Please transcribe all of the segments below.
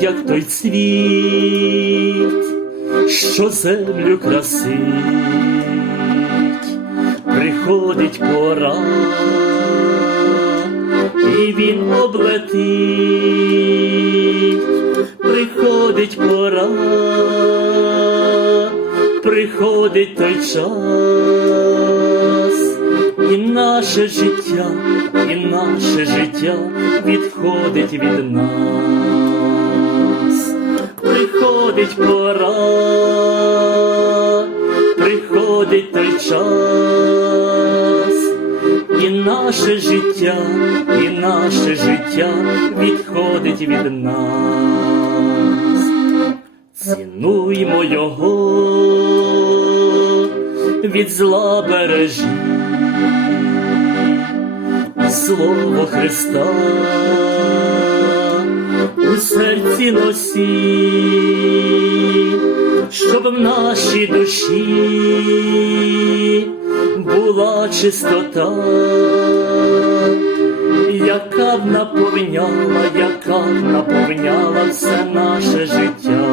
як той цвіт, що землю красить, приходить пора, і він облетить, приходить пора, приходить той час, і наше життя, і наше життя відходить від нас, приходить пора, приходить той час, і наше життя, і наше життя відходить від нас. Цінуймо його, від зла бережі, слово Христа у серці носі, щоб в нашій душі була чистота, яка б наповняла, яка б наповняла все наше життя.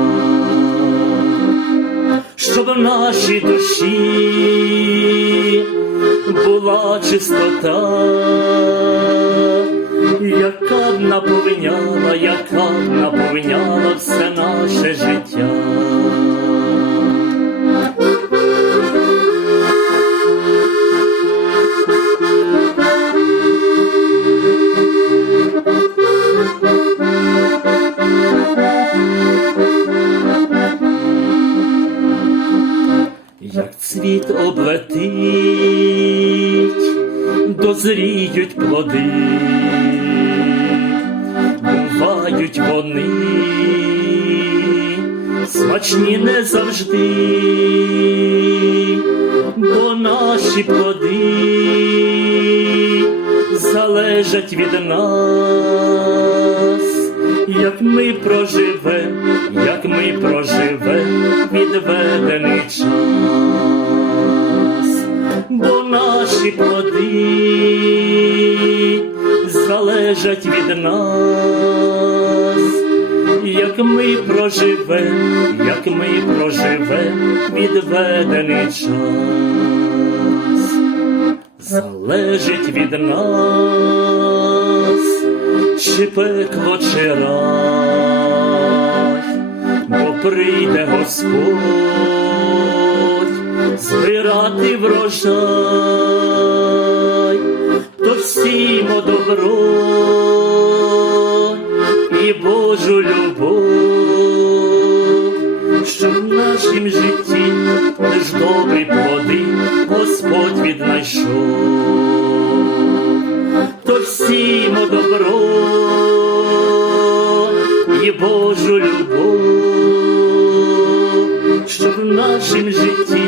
Щоб в нашій душі була чистота, яка б наповняла, яка наповняла все наше життя. Як цвіт облетить, дозріють плоди, вони, смачні не завжди, бо наші плоди залежать від нас, як ми проживем, як ми проживем відведений час, бо наші плоди залежать від нас, як ми проживем, як ми проживем відведений час. Залежить від нас, чи пекло, чи рай, бо прийде Господь збирати врожай, то всімо добро Божу любов, що в нашім житті лиш добрі плоди Господь віднайшов, то всімо добро і Божу любов, що в нашім житті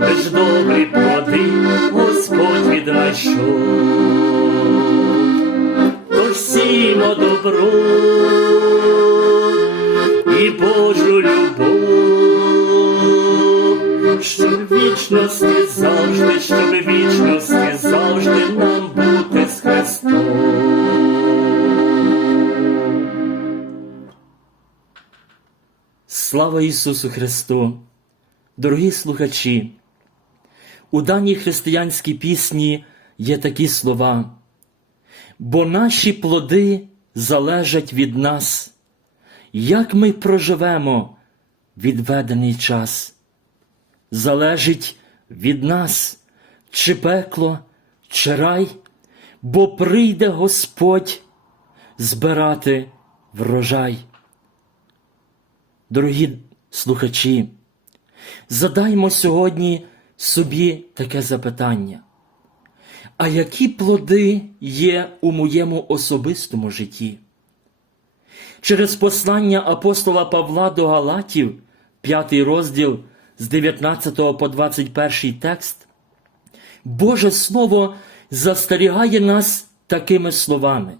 лиш добрі плоди Господь віднайшов, то всімо добро Слава Ісусу Христу! Дорогі слухачі! У даній християнській пісні є такі слова, бо наші плоди залежать від нас, як ми проживемо відведений час, залежить від нас, чи пекло, чи рай, бо прийде Господь збирати врожай. Дорогі слухачі, задаймо сьогодні собі таке запитання. А які плоди є у моєму особистому житті? Через послання апостола Павла до Галатів, 5 розділ з 19 по 21 текст, Боже Слово застерігає нас такими словами.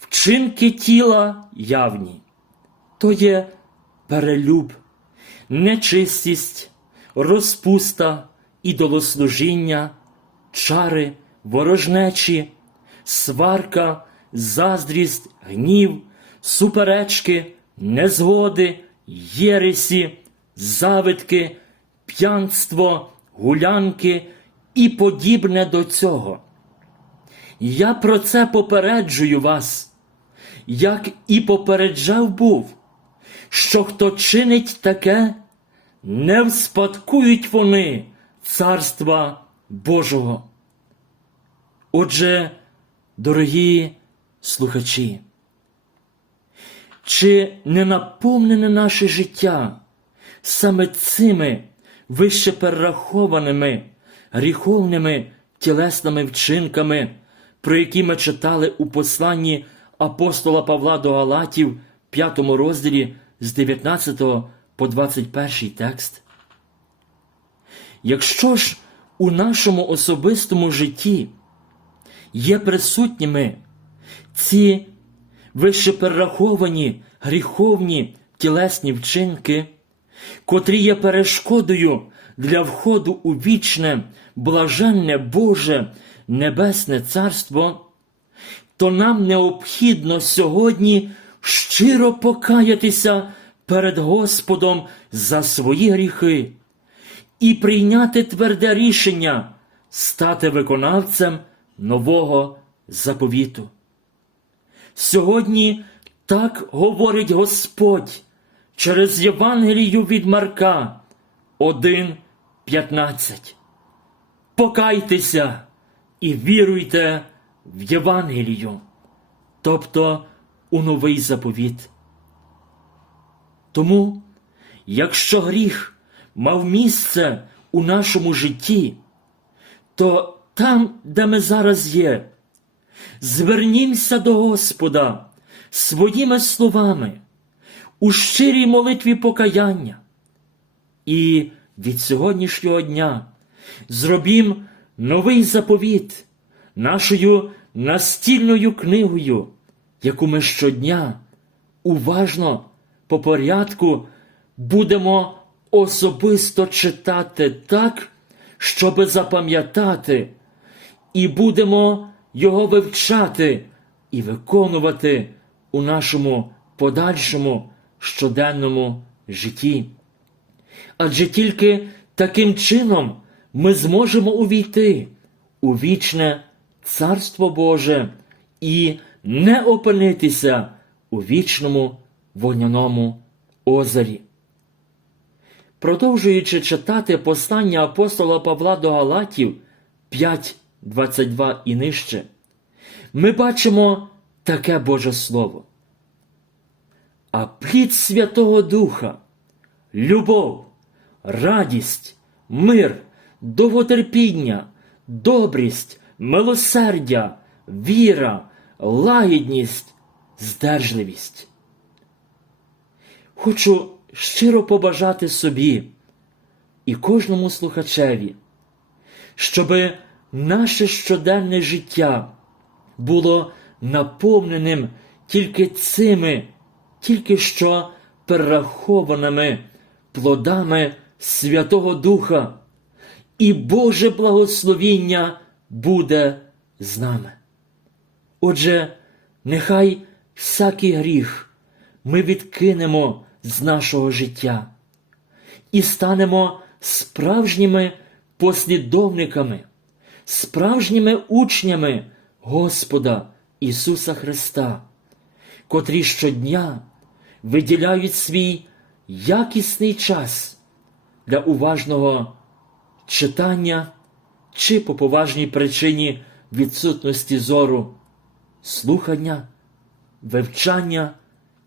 Вчинки тіла явні, то є перелюб, нечистість, розпуста, ідолослужіння, чари, ворожнечі, сварка, заздрість, гнів, суперечки, незгоди, єресі, завитки, п'янство, гулянки і подібне до цього. Я про це попереджую вас, як і попереджав був, що хто чинить таке, не вспадкують вони Царства Божого. Отже, дорогі слухачі, чи не наповнене наше життя саме цими вище перерахованими гріховними тілесними вчинками, про які ми читали у посланні апостола Павла до Галатів, 5 розділі з 19 по 21 текст? Якщо ж у нашому особистому житті є присутніми ці вище перераховані гріховні тілесні вчинки, котрі є перешкодою для входу у вічне, блаженне Боже Небесне Царство, то нам необхідно сьогодні щиро покаятися перед Господом за свої гріхи і прийняти тверде рішення стати виконавцем нового заповіту. Сьогодні так говорить Господь через Євангелію від Марка 1.15. Покайтеся і віруйте в Євангелію, тобто у новий заповіт. Тому, якщо гріх мав місце у нашому житті, то там, де ми зараз є, звернімося до Господа своїми словами у щирій молитві покаяння. І від сьогоднішнього дня зробім новий заповіт нашою настільною книгою, яку ми щодня уважно по порядку будемо особисто читати так, щоби запам'ятати, і будемо його вивчати і виконувати у нашому подальшому щоденному житті. Адже тільки таким чином ми зможемо увійти у вічне Царство Боже і не опинитися у вічному вогняному озері. Продовжуючи читати послання апостола Павла до Галатів 5.22 і нижче, ми бачимо таке Боже Слово. А плід Святого Духа, любов, радість, мир, довготерпіння, добрість, милосердя, віра, лагідність, здержливість. Хочу щиро побажати собі і кожному слухачеві, щоби наше щоденне життя було наповненим тільки цими, тільки що перерахованими плодами Святого Духа, і Боже благословіння буде з нами. Отже, нехай всякий гріх ми відкинемо з нашого життя і станемо справжніми послідовниками, справжніми учнями Господа Ісуса Христа, котрі щодня виділяють свій якісний час для уважного читання чи по поважній причині відсутності зору, слухання, вивчання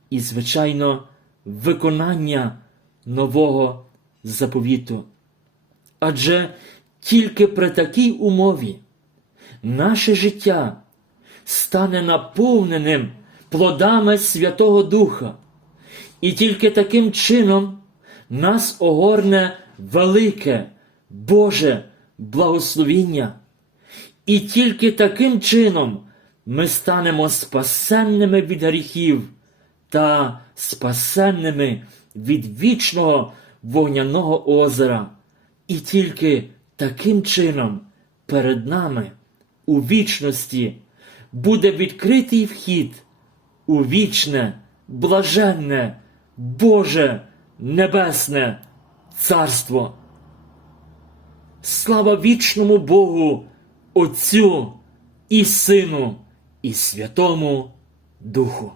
і, звичайно, виконання нового заповіту. Адже тільки при такій умові наше життя стане наповненим плодами Святого Духа, і тільки таким чином нас огорне велике Боже благословіння. І тільки таким чином ми станемо спасенними від гріхів та спасенними від вічного вогняного озера. І тільки таким чином перед нами у вічності буде відкритий вхід у вічне, блаженне, Боже Небесне Царство. Слава вічному Богу, Отцю і Сину, і Святому Духу.